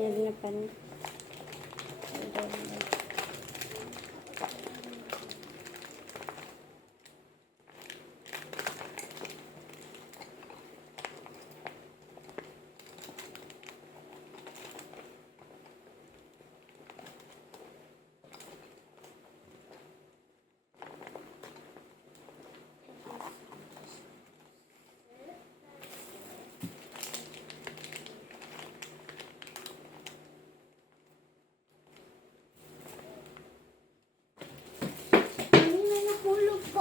Meron na pan.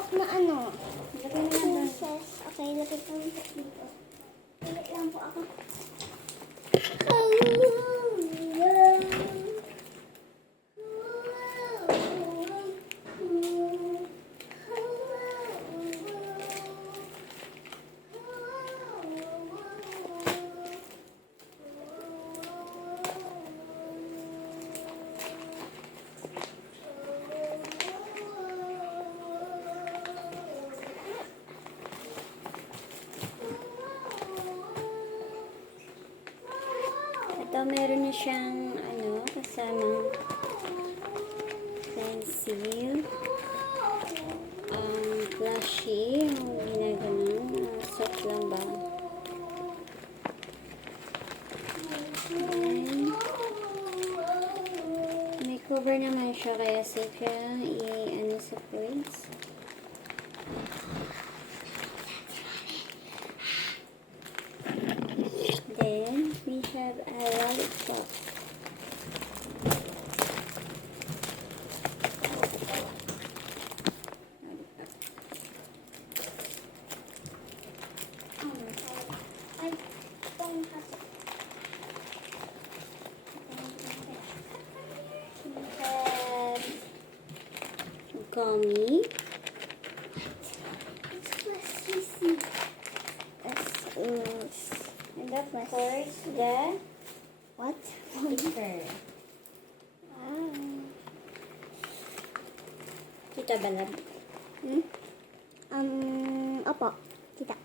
Na ano? Lagay na lang doon. Okay, lagay po dito. Lagay lang po ako. Ito, meron na siyang, ano, kasamang pencil. Flashy, yung ginaganon. Soft lang ba? And, may cover naman siya, kaya safe siya i-ano sa fridge. Then, we have a lollipop. I don't have We have gummy. And of course, the what? sticker. Kita ba lang? Opo. Kita.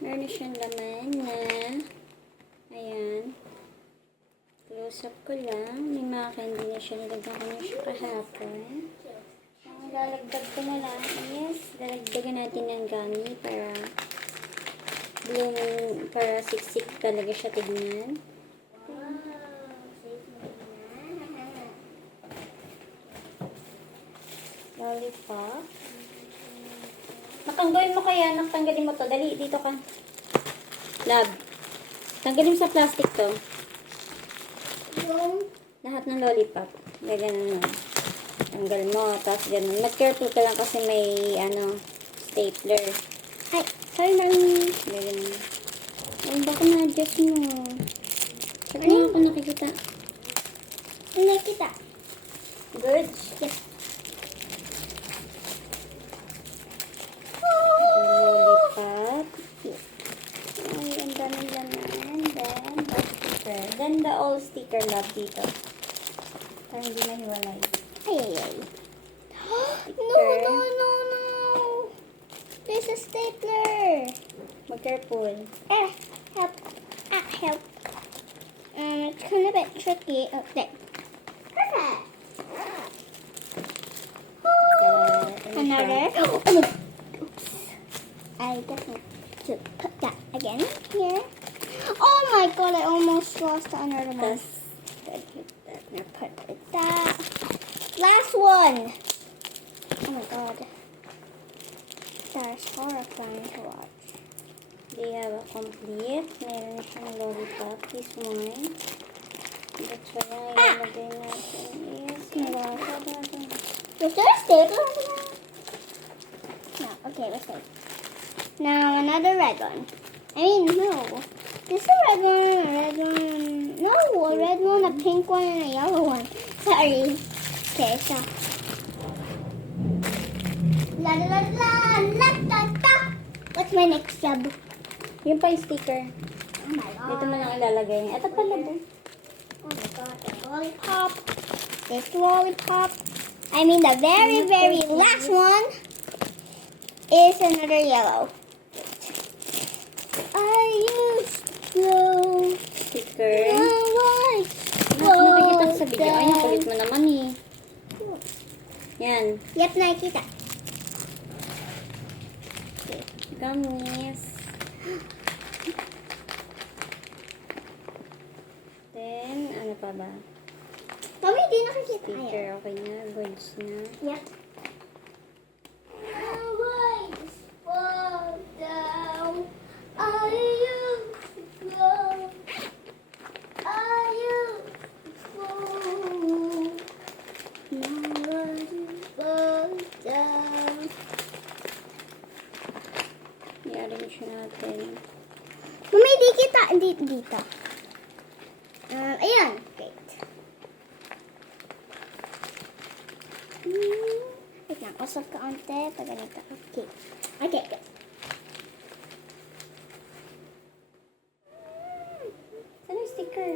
Meron siyang laman na, ayan, close up ko lang. May mga candy na siya, nilagyan ko na siya kahapon. Ang lalagdag ko na lang, yes, lalagdagan natin ng gummy para blooming, para siksik talaga siya tignan. Lollipop. Natanggalin mo kaya, natanggalin mo to. Dali, dito ka. Lab. Tanggalin mo sa plastic to. Lahat ng lollipop. Ganun. Tanggal mo. Tapos ganun. Mag-careful ka lang kasi may, ano, stapler. Ay, sorry mami. Ganun. Ay, baka na-adjust mo. Sabi mo ako nakikita. Hindi kita. Good. Yes. Lollipop. Ay, ang daming laman. Then, the sticker. Then, the all sticker lab dito. Para hindi mahiwalay. Ay. No. There's a stapler. Mag-careful. Help. Help. It's kind of a bit tricky. Oh, there. Perfect. Another. Oh my. Oops. I definitely should put that again here. Oh my god, I almost lost another one. Now put it that. Last one. Oh my god. That's horrifying to watch. They have a complete. Meron na siyang lollipop. This one. That's why ang ilalagay natin is nilakad natin. Is there a stapler over there? No, okay, let's see. Now another red one. I mean, no. This is a red one, No, a red one, a pink one, and a yellow one. Sorry. Okay, so. La la la la la la la. What's my next job? Yung pa yung sticker. Oh my god. Dito mo lang ilalagay niya. Ito pala din. Oh my god, the lollipop. This lollipop. I mean, the very, very last one is another yellow. I used to Sticker. like Nakikita ko sa video. Ay, nakulit mo naman eh. Yan. Yep, nakikita. Gummies. Then, ano pa ba? Mami, hindi nakikita. Sticker. Okay na. Goods na. Yep. Always fall down. I used to go. I used to fall. Nobody fall down. I-arrange natin. Mami, di kita. Dito. Ayan. Great. Wait lang. Usap ka onte. Pag ganito. Okay. Okay. Okay. Saan yung sticker?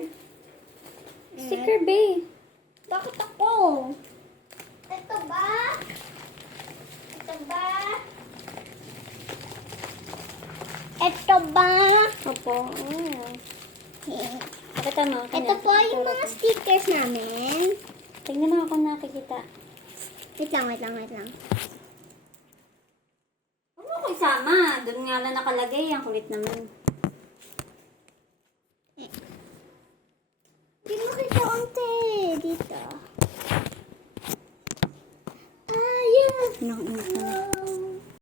Sticker, bae. Bakit ako? Ito ba? Ito ba? Ito ba? Opo. Pakita mo. Ito po yung mga stickers namin. Tingnan mo ako nakikita. Wait lang, wait lang, wait lang. Huwag mo ko isama. Doon nga lang nakalagay. Ang kulit naman. Hindi mo kita onte. Dito.